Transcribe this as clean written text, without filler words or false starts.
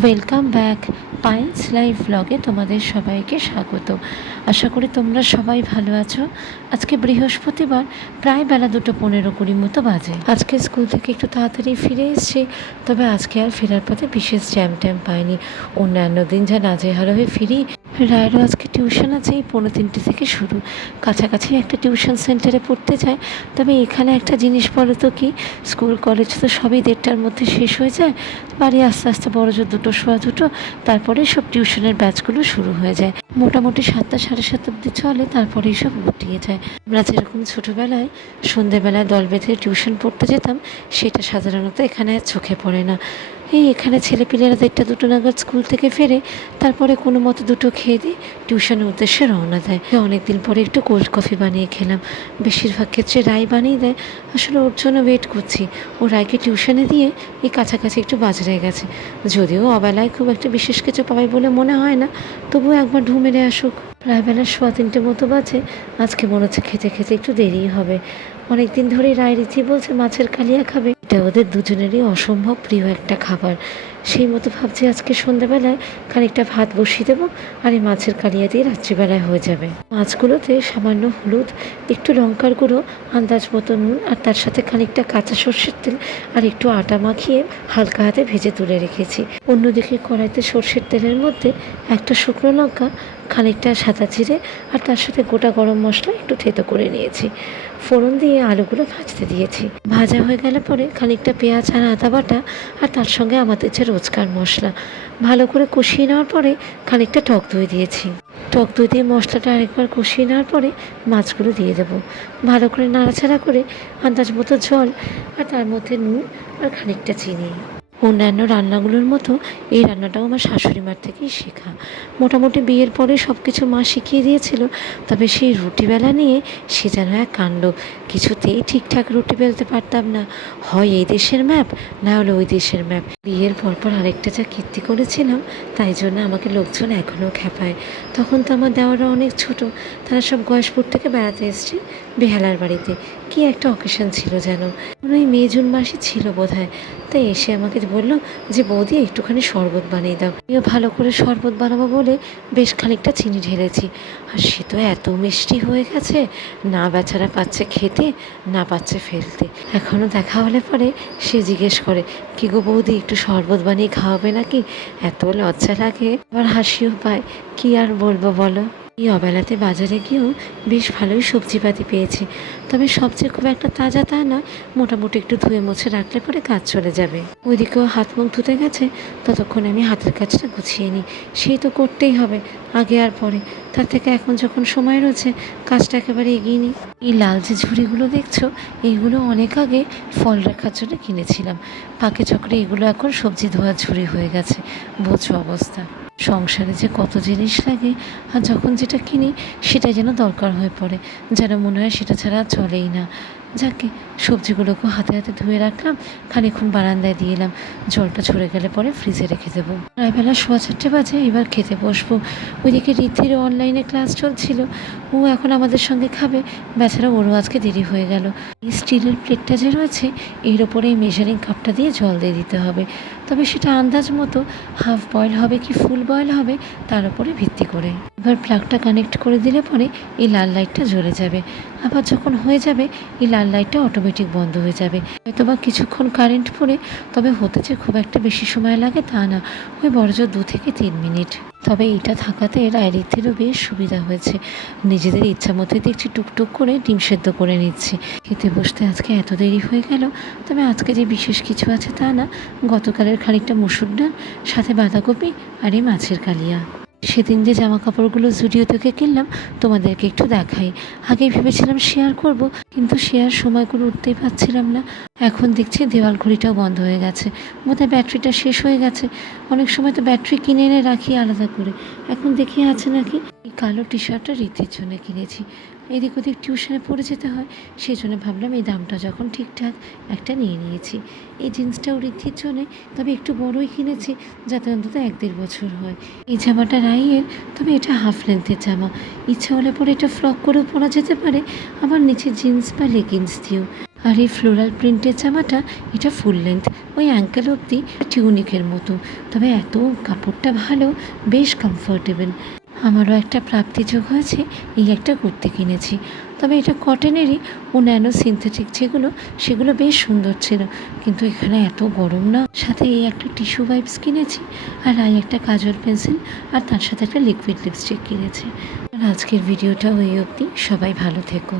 Welcome back Pines live ব্লগে তোমাদের সবাইকে স্বাগত। আশা করি তোমরা সবাই ভালো আছো। আজকে বৃহস্পতিবার, প্রায় বেলা 2:15 মতো বাজে। আজকে স্কুল থেকে একটু তাড়াতাড়ি ফিরে এসেছি, তবে আজকে আর ফেরার পথে বিশেষ জ্যাম ট্যাম পাইনি। অন্যান্য দিন যা নাজেহাল হয়ে ফিরি। রায়েরও আজকে টিউশন আছে, এই 2:45 থেকে শুরু। কাছাকাছি একটা টিউশন সেন্টারে পড়তে যায়, তবে এখানে একটা জিনিস বলো তো, কি স্কুল কলেজ তো সবই 1:30টার মধ্যে শেষ হয়ে যায়। বাড়ি আস্তে আস্তে বড়জোর 2টো সোয়া 2টো, তারপরে সব টিউশনের ব্যাচগুলো শুরু হয়ে যায়। মোটামুটি 7টা 7:30 অব্দি চলে, তারপরেই সব গুটিয়ে যায়। আমরা যেরকম ছোটোবেলায় সন্ধেবেলায় দল বেঁধে টিউশন পড়তে যেতাম, সেটা সাধারণত এখানে আর চোখে পড়ে না। এখানে ছেলেপিলেরা 1:30 2টো নাগাদ স্কুল থেকে ফেরে, তারপরে কোনো মতো 2টো খেয়ে দিয়ে টিউশনের উদ্দেশ্যে রওনা দেয়। অনেকদিন পরে একটু কোল্ড কফি বানিয়ে খেলাম। বেশিরভাগ ক্ষেত্রে রায় বানিয়ে দেয়। আসলে ওর জন্য ওয়েট করছি। ও রায়কে টিউশনে দিয়ে এই কাছাকাছি একটু বাজারে গেছে। যদিও অবেলায় খুব একটা বিশেষ কিছু পাবে বলে মনে হয় না, তবুও একবার ঢু মেরে আসুক। প্রায় বেলা 3:15 মতো বাজে। আজকে মনে হচ্ছে খেতে খেতে একটু দেরিই হবে। অনেকদিন ধরেই রায় রীতি বলছে মাছের কালিয়া খাবে। এটা ওদের দুজনেরই অসম্ভব প্রিয় একটা খাবার। সেই মতো ভাবছি আজকে সন্ধ্যাবেলায় খানিকটা ভাত বসিয়ে দেবো, আর এই মাছের কালিয়া দিয়ে রাত্রিবেলায় হয়ে যাবে। মাছগুলোতে সামান্য হলুদ, একটু লঙ্কার গুঁড়ো, আন্দাজ মতো নুন, আর তার সাথে খানিকটা কাঁচা সর্ষের তেল আর একটু আটা মাখিয়ে হালকা হাতে ভেজে তুলে রেখেছি। অন্যদিকে কড়াইতে সর্ষের তেলের মধ্যে একটা শুকনো লঙ্কা, খানিকটা সাদা জিরে, আর তার সাথে গোটা গরম মশলা একটু থেতো করে নিয়েছি। ফোড়ন দিয়ে আলুগুলো ভাজতে দিয়েছি। ভাজা হয়ে গেলে পরে খানিকটা পেঁয়াজ আর আদা বাটা, আর তার সঙ্গে আমাদের যে রোজকার মশলা, ভালো করে কষিয়ে নেওয়ার পরে খানিকটা টক দই দিয়েছি। টক দই দিয়ে মশলাটা আরেকবার কষিয়ে নেওয়ার পরে মাছগুলো দিয়ে দেবো। ভালো করে নাড়াচাড়া করে আন্দাজ মতো জল, আর তার মধ্যে নুন আর খানিকটা চিনি। অন্যান্য রান্নাগুলোর মতো এই রান্নাটাও আমার শাশুড়ি মার থেকেই শেখা। মোটামুটি বিয়ের পরে সব কিছু মা শিখিয়ে দিয়েছিল, তবে সেই রুটি বেলা নিয়ে সে যেন এক কাণ্ড। কিছুতেই ঠিকঠাক রুটি বেলতে পারতাম না। হয় এই দেশের ম্যাপ, না হলে ওই দেশের ম্যাপ। বিয়ের পরপর আরেকটা যা কীর্তি করেছিলাম, তাই জন্য আমাকে লোকজন এখনও খেপায়। তখন তো আমার দেওয়ারা অনেক ছোট। তারা সব গয়েশপুর থেকে বেড়াতে এসছে বেহালার বাড়িতে। কি একটা অকেশন ছিল যেন, ওই মে জুন মাসে ছিল বোধহয়। তাই এসে আমাকে বললো যে বৌদি একটুখানি শরবত বানিয়ে দাও। ভালো করে শরবত বানাবো বলে বেশ খানিকটা চিনি ঢেলেছি, আর সে তো এত মিষ্টি হয়ে গেছে, না বেচারা পাচ্ছে খেতে, না পাচ্ছে ফেলতে। এখনও দেখা হলে পরে সে জিজ্ঞেস করে, কি গো বৌদি, একটু শরবত বানিয়ে খাওয়াবে নাকি? এত লজ্জা লাগে, আবার হাসিও পায়। কি আর বলবো বলো। এই অবেলাতে বাজারে গিয়েও বেশ ভালোই সবজিপাতি পেয়েছি, তবে সবচেয়ে খুব একটা তাজা তা নয়। মোটামুটি একটু ধুয়ে মুছে রাখলে পরে কাজ চলে যাবে। ওইদিকেও হাত মুখ ধুতে গেছে, ততক্ষণ আমি হাতের কাজটা গুছিয়ে নিই। সেই তো করতেই হবে, আগে আর পরে। তার থেকে এখন যখন সময় রয়েছে, কাজটা একেবারে এগিয়ে নিই। এই লাল যে ঝুড়িগুলো দেখছো, এইগুলো অনেক আগে ফল রাখার জন্য কিনেছিলাম। পাকে চক্রে এগুলো এখন সবজি ধোয়ার ঝুড়ি হয়ে গেছে। বোঝো অবস্থা। সংসারে যে কত জিনিস লাগে, আর যখন যেটা কিনি সেটাই যেন দরকার হয়ে পড়ে, যেন মনে হয় সেটা ছাড়া চলেই না। যাকে সবজিগুলোকেও হাতে হাতে ধুয়ে রাখলাম, খানিক্ষণ বারান্দায় দিয়ে এলাম। জলটা ঝরে গেলে পরে ফ্রিজে রেখে দেবো। প্রায়বেলা 4:15 বাজে, এবার খেতে বসবো। ওইদিকে ঋদ্ধিরও অনলাইনে ক্লাস চলছিল, ও এখন আমাদের সঙ্গে খাবে। বেচারা, ওরও আজকে দেরি হয়ে গেল। এই স্টিলের প্লেটটা যে রয়েছে, এর ওপরে এই মেজারিং কাপটা দিয়ে জল দিয়ে দিতে হবে। তবে সেটা আন্দাজ মতো হাফ বয়েল হবে কি ফুল বয়েল হবে তার উপরে ভিত্তি করে। এবার প্লাগটা কানেক্ট করে দিলে পরে এই লাল লাইটটা জ্বলে যাবে। আবার যখন হয়ে যাবে, এই লাল লাইটটা অটোমেটিক বন্ধ হয়ে যাবে। হয়তো বা কিছুক্ষণ কারেন্ট পড়ে, তবে হতে যে খুব একটা বেশি সময় লাগে তা না, ওই বড়জোর 2 থেকে 3 মিনিট। তবে এটা থাকাতে রায়রিত্তিরও বেশ সুবিধা হয়েছে। নিজেদের ইচ্ছা মতোই দেখছি টুকটুক করে ডিম সেদ্ধ করে নিচ্ছি। খেতে বসতে আজকে এত দেরি হয়ে গেল, তবে আজকে যে বিশেষ কিছু আছে তা না। গতকালের খানিকটা মুসুর ডাল, সাথে বাঁধাকপি, আর এই মাছের কালিয়া। সেদিন যে জামা কাপড়গুলো জুডিও থেকে কিনলাম, তোমাদেরকে একটু দেখাই। আগেই ভেবেছিলাম শেয়ার করব, কিন্তু শেয়ার সময় করে উঠতেই পারছিলাম না। এখন দেখছি দেওয়াল ঘড়িটাও বন্ধ হয়ে গেছে, বোধহয় ব্যাটারিটা শেষ হয়ে গেছে। অনেক সময় তো ব্যাটারি কিনে এনে রাখি আলাদা করে, এখন দেখি আছে নাকি। এই কালো টি শার্টটা রীতির জন্য কিনেছি। এদিক ওদিক টিউশনে পড়ে যেতে হয়, সেই জন্য ভাবলাম এই দামটা যখন ঠিকঠাক, একটা নিয়ে নিয়েছি। এই জিন্সটাও ঋদ্ধির জন্যে, তবে একটু বড়ই কিনেছি, যাতে অন্তত 1-1.5 বছর হয়। এই জামাটা রাইয়ের, তবে এটা হাফ লেন্থের জামা। ইচ্ছা হলে পরে এটা ফ্রক করেও পরা যেতে পারে, আবার নিচে জিন্স বা লেগিংস দিয়েও। আর এই ফ্লোরাল প্রিন্টের জামাটা এটা ফুল লেন্থ, ওই অ্যাঙ্কেল অবধি টিউনিকের মতো, তবে এত কাপড়টা ভালো, বেশ কমফোর্টেবল। আমারও একটা প্রাপ্তি যোগ হয়েছে, এই একটা কুর্তি কিনেছি, তবে এটা কটনেরই, ও ন্যানো সিনথেটিক যেগুলো সেগুলো বেশ সুন্দর ছিল, কিন্তু এখানে এত গরম না। সাথে এই একটা টিস্যু ওয়াইপস কিনেছি, আর এই একটা কাজল পেন্সিল, আর তার সাথে একটা লিকুইড লিপস্টিক কিনেছি। আর আজকের ভিডিওটা ওই অবধি, সবাই ভালো থেকো।